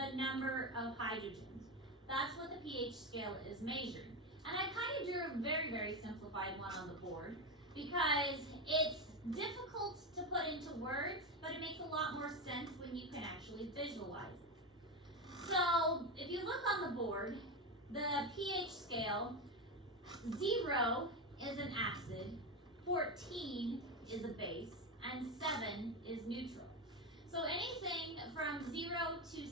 the number of hydrogens. That's what the pH scale is measuring. And I kind of drew a very, very simplified one on the board because it's difficult to put into words, but it makes a lot more sense when you can actually visualize it. So if you look on the board, the pH scale, 0 is an acid, 14 is a base, and 7 is neutral. So anything from 0 to 6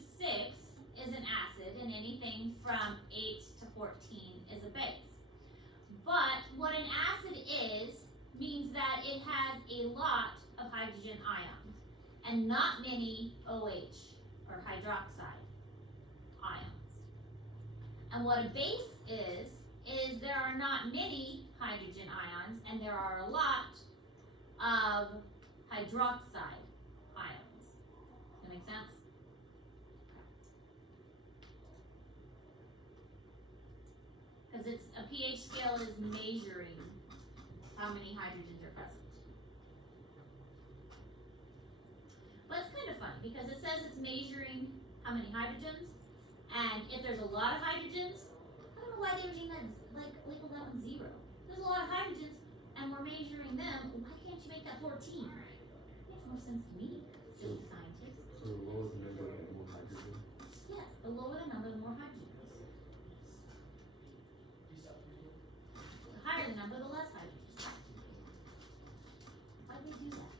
is an acid, and anything from 8 to 14 is a base. But what an acid is means that it has a lot of hydrogen ions and not many OH or hydroxide ions. And what a base is there are not many hydrogen ions and there are a lot of hydroxide ions. Does that make sense? Because it's a pH scale is measuring how many hydrogens are present. But it's kind of fun because it says it's measuring how many hydrogens, and if there's a lot of hydrogens, I don't know why they would name that, like label that one 0. There's a lot of hydrogens, and we're measuring them. Why can't you make that 14? Makes more sense to me, silly scientists. So the lower the number, the more hydrogen? Yes, the lower the number, the more hydrogens. The higher the number, the less hydrogens. Why do they do that?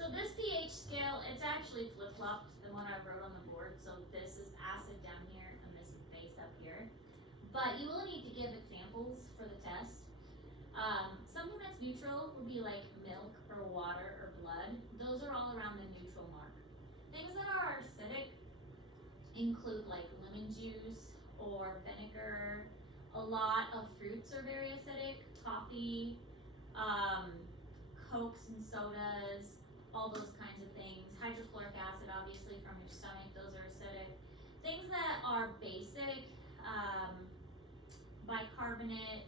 So this pH scale, it's actually flip-flopped than what I wrote on the board. So this is acid down here and this is base up here. But you will need to give examples for the test. Something that's neutral would be like milk or water or blood. Those are all around the neutral mark. Things that are acidic include like lemon juice or vinegar. A lot of fruits are very acidic. Coffee, Cokes and sodas, all those kinds of things. Hydrochloric acid, obviously, from your stomach, those are acidic. Things that are basic, bicarbonate,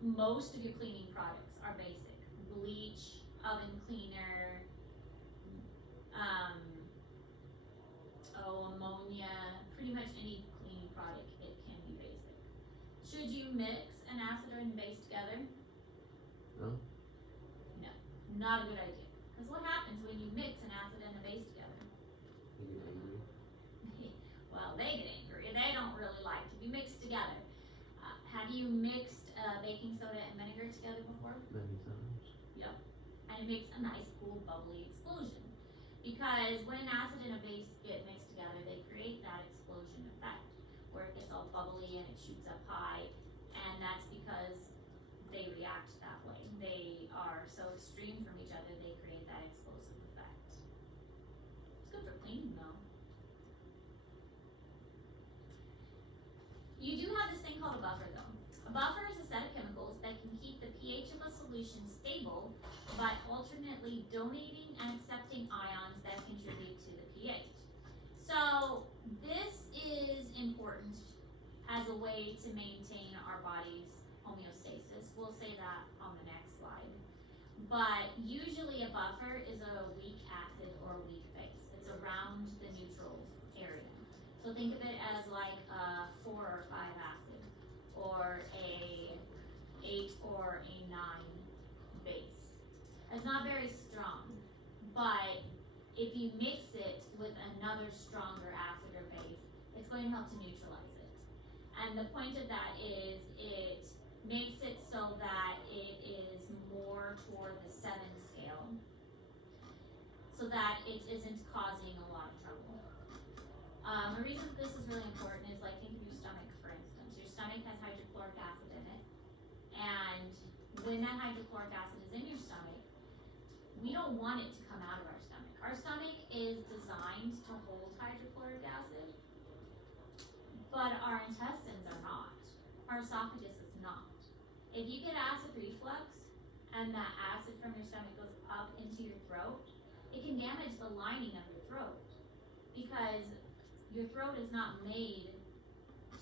most of your cleaning products are basic. Bleach, oven cleaner, ammonia, pretty much any cleaning product, it can be basic. Should you mix an acid and base together? No. No, not a good idea. Because what happens when you mix an acid and a base together? You get angry. Well, they get angry. They don't really like to be mixed together. Have you mixed baking soda and vinegar together before? Many times. Yep. And it makes a nice, cool, bubbly explosion. Because when an acid and a base get mixed together, they create that explosion effect where it gets all bubbly and it shoots up high. And that's because they react that way. They are so extreme from each other, they create that explosive effect. It's good for cleaning though. You do have this thing called a buffer though. A buffer is a set of chemicals that can keep the pH of a solution stable by alternately donating and accepting ions that contribute to the pH. So this is important as a way to maintain our body's homeostasis. We'll say that on the next slide. But usually a buffer is a weak acid or a weak base. It's a around the neutral area. So think of it as like a 4 or 5 acid, or a 8 or a 9 base. It's not very strong, but if you mix it with another stronger acid or base, it's going to help to neutralize it. And the point of that is it makes it so that it is more toward the 7 scale, so that it isn't causing a lot of trouble. The reason this is really important is, like, think of your stomach, for instance. Your stomach has hydrochloric acid in it, and when that hydrochloric acid is in your stomach, we don't want it to come out of our stomach. Our stomach is designed to hold hydrochloric acid, but our intestines are not. Our esophagus is not. If you get acid reflux and that acid from your stomach goes up into your throat, it can damage the lining of your throat, because your throat is not made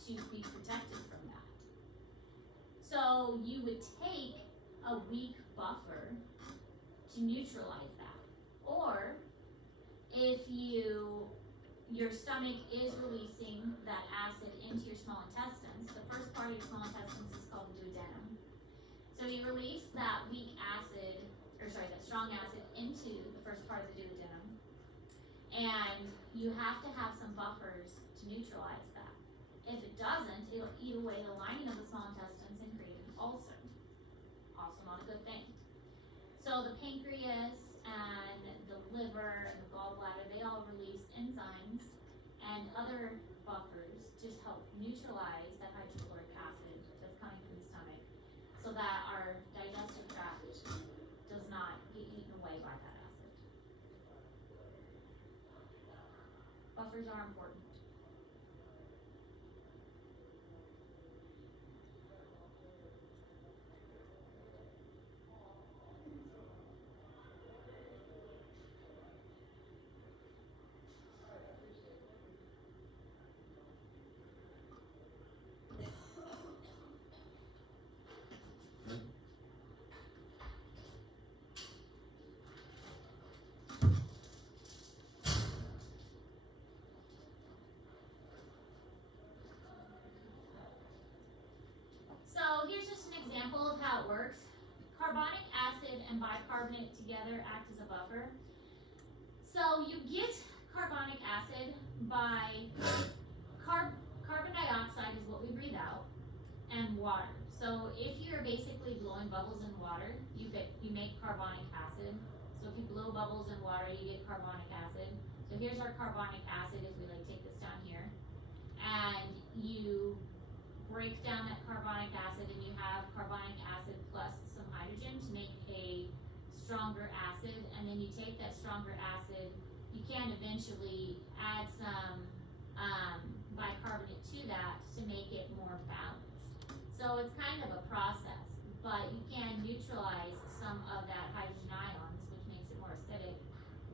to be protected from that. So you would take a weak buffer to neutralize that. Or if your stomach is releasing that acid into your small intestines, the first part of your small intestines is called the duodenum. So you release that weak acid, that strong acid into the first part of the duodenum, and you have to have some buffers to neutralize that. If it doesn't, it'll eat away the lining of the small intestines and create an ulcer. Also not a good thing. So the pancreas and the liver and the gallbladder, they all release enzymes and other buffers to help neutralize that hydrochloric acid that's coming from the stomach, so that our digestive tract does not get eaten away by that acid. Buffers are important. So here's just an example of how it works. Carbonic acid and bicarbonate together act as a buffer. So you get carbonic acid by carbon dioxide is what we breathe out, and water. So if you're basically blowing bubbles in water, you make carbonic acid. So if you blow bubbles in water, you get carbonic acid. So here's our carbonic acid if we take this down here, and you break down that carbonic acid, and you have carbonic acid plus some hydrogen to make a stronger acid, and then you take that stronger acid, you can eventually add some bicarbonate to that to make it more balanced. So it's kind of a process, but you can neutralize some of that hydrogen ions, which makes it more acidic,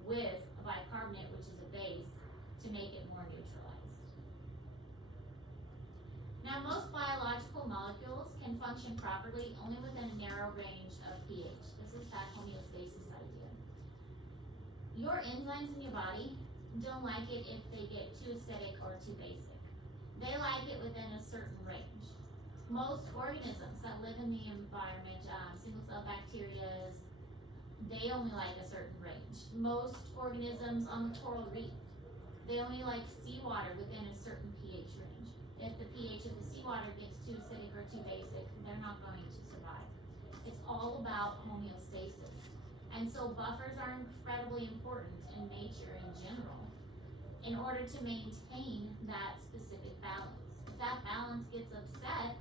with a bicarbonate, which is a base, to make it more neutralized. Now, most biological molecules can function properly only within a narrow range of pH. This is that homeostasis idea. Your enzymes in your body don't like it if they get too acidic or too basic. They like it within a certain range. Most organisms that live in the environment, single-cell bacteria, they only like a certain range. Most organisms on the coral reef, they only like seawater within a certain pH range. If the pH of the seawater gets too acidic or too basic, they're not going to survive. It's all about homeostasis. And so buffers are incredibly important in nature in general in order to maintain that specific balance. If that balance gets upset,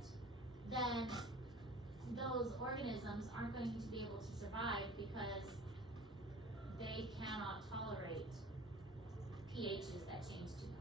then those organisms aren't going to be able to survive because they cannot tolerate pHs that change too much.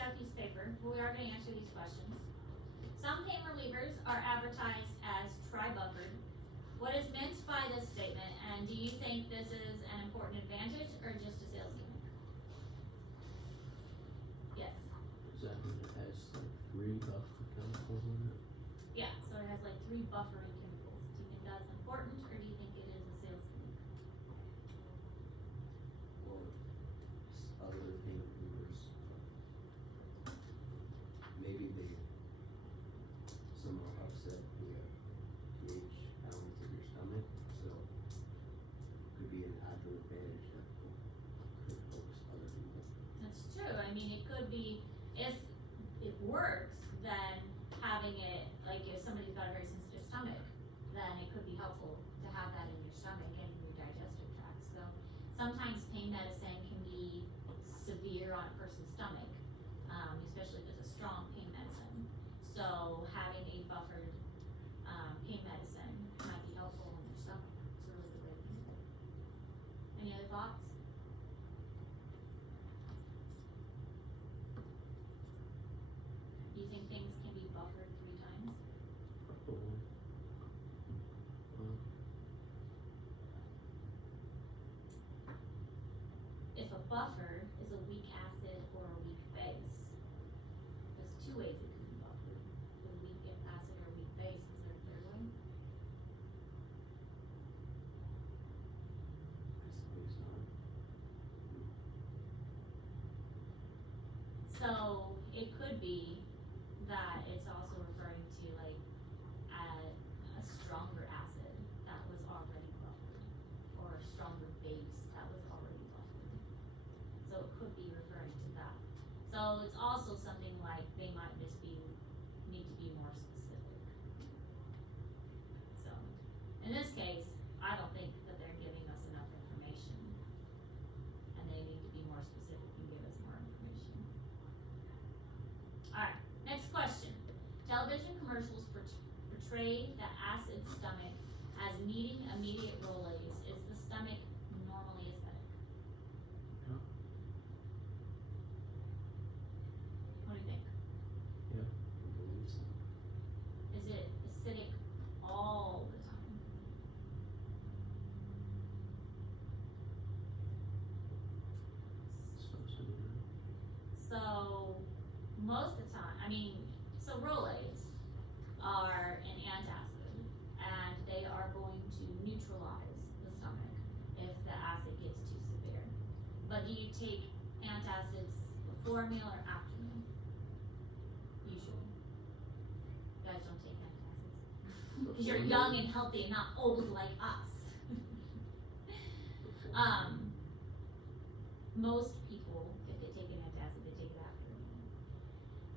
out a piece of paper, we are gonna answer these questions. Some pain relievers are advertised as tri-buffered. What is meant by this statement, and do you think this is an important advantage or just a sales gimmick? Yes. Does that mean it has like 3 buffer chemicals in it? Yeah, so it has like 3 buffering chemicals. Do you think that's important or do you think it is a sales gimmick? Or other pain relievers. Maybe they somehow upset the pH balance of your stomach, so could be an added advantage that could focus other people. That's true. I mean, it could be, if it works, then having it, like if somebody's got a very sensitive stomach, then it could be helpful to have that in your stomach and in your digestive tract. So sometimes pain medicine can be severe on a person's stomach, especially if it's a strong pain medicine. So having a buffered pain medicine might be helpful in your stomach. It's a really good way to think of it. Any other thoughts? Do you think things can be buffered 3 times? Probably. If a buffer is a weak acid or a weak base, there's 2 ways it can be buffered. The weak acid or weak base, is there a third way? I suppose not. So it could be that it's also referring to like a stronger acid that was already buffered, or a stronger base that was already buffered. So it could be referring to that. So it's also something like they might just need to be more specific. So in this case, I don't think that they're giving us enough information, and they need to be more specific and give us more information. Alright, next question. Television commercials portray the acid stomach as needing immediate Rolaids. Is the stomach normally acidic? Yeah. What do you think? I believe so. Is it acidic all the time? It's supposed to be there. So, most of the time, so Rolaids are an antacid, and they are going to neutralize the stomach if the acid gets too severe. But do you take antacids before a meal or after a meal? Usually. You guys don't take antacids. Because you're young and healthy and not old like us. Most people, if they take an antacid, they take it after a meal.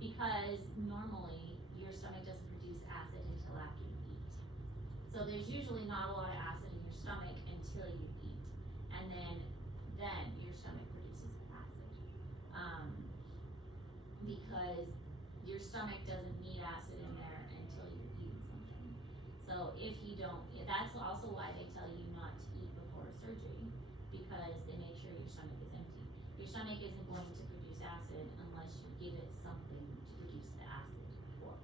Because normally, your stomach doesn't produce acid until after you eat. So there's usually not a lot of acid in your stomach until you eat. And then your stomach produces the acid. Because your stomach doesn't need acid in there until you're eating something. So if you don't, that's also why they tell you not to eat before surgery, because they make sure your stomach is empty. Your stomach isn't going to produce acid unless you give it something to produce the acid for.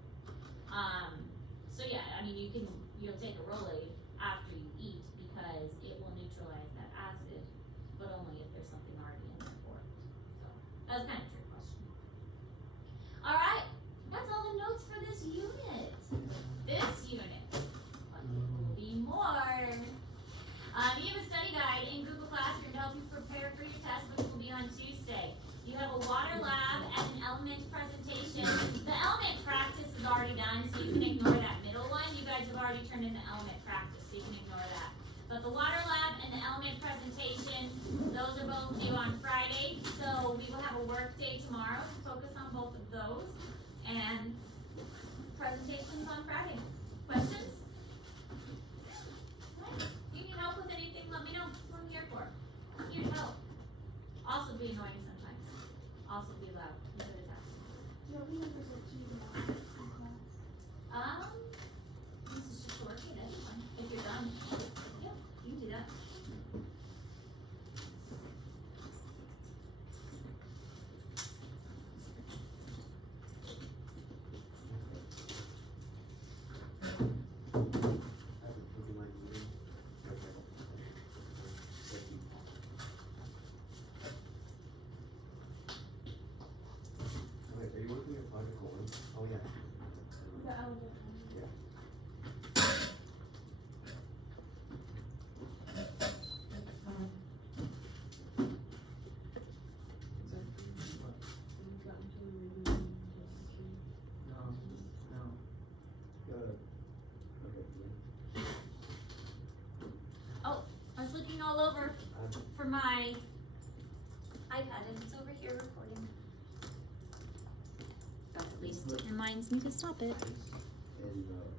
So yeah, you'll take a Rolaid after you eat because it will neutralize that acid, but only if there's something already in there for it. So that's kind of a trick question. Alright, that's all the notes for this unit. This unit, but there will be more. You have a study guide in Google Classroom to help you prepare for your test, which will be on Tuesday. You have a water lab and an element presentation. The element practice is already done, so you can ignore that middle one. You guys have already turned in the element practice, so you can ignore that. But the water lab and the element presentation, those are both due on Friday. So we will have a work day tomorrow to focus on both of those. And presentations on Friday. Questions? If you need help with anything, let me know. That's what I'm here for. I'm here to help. Also be annoying sometimes. Also be loud. Consider tasking. No, we have my iPad and it's over here recording. But at least it reminds me to stop it. And,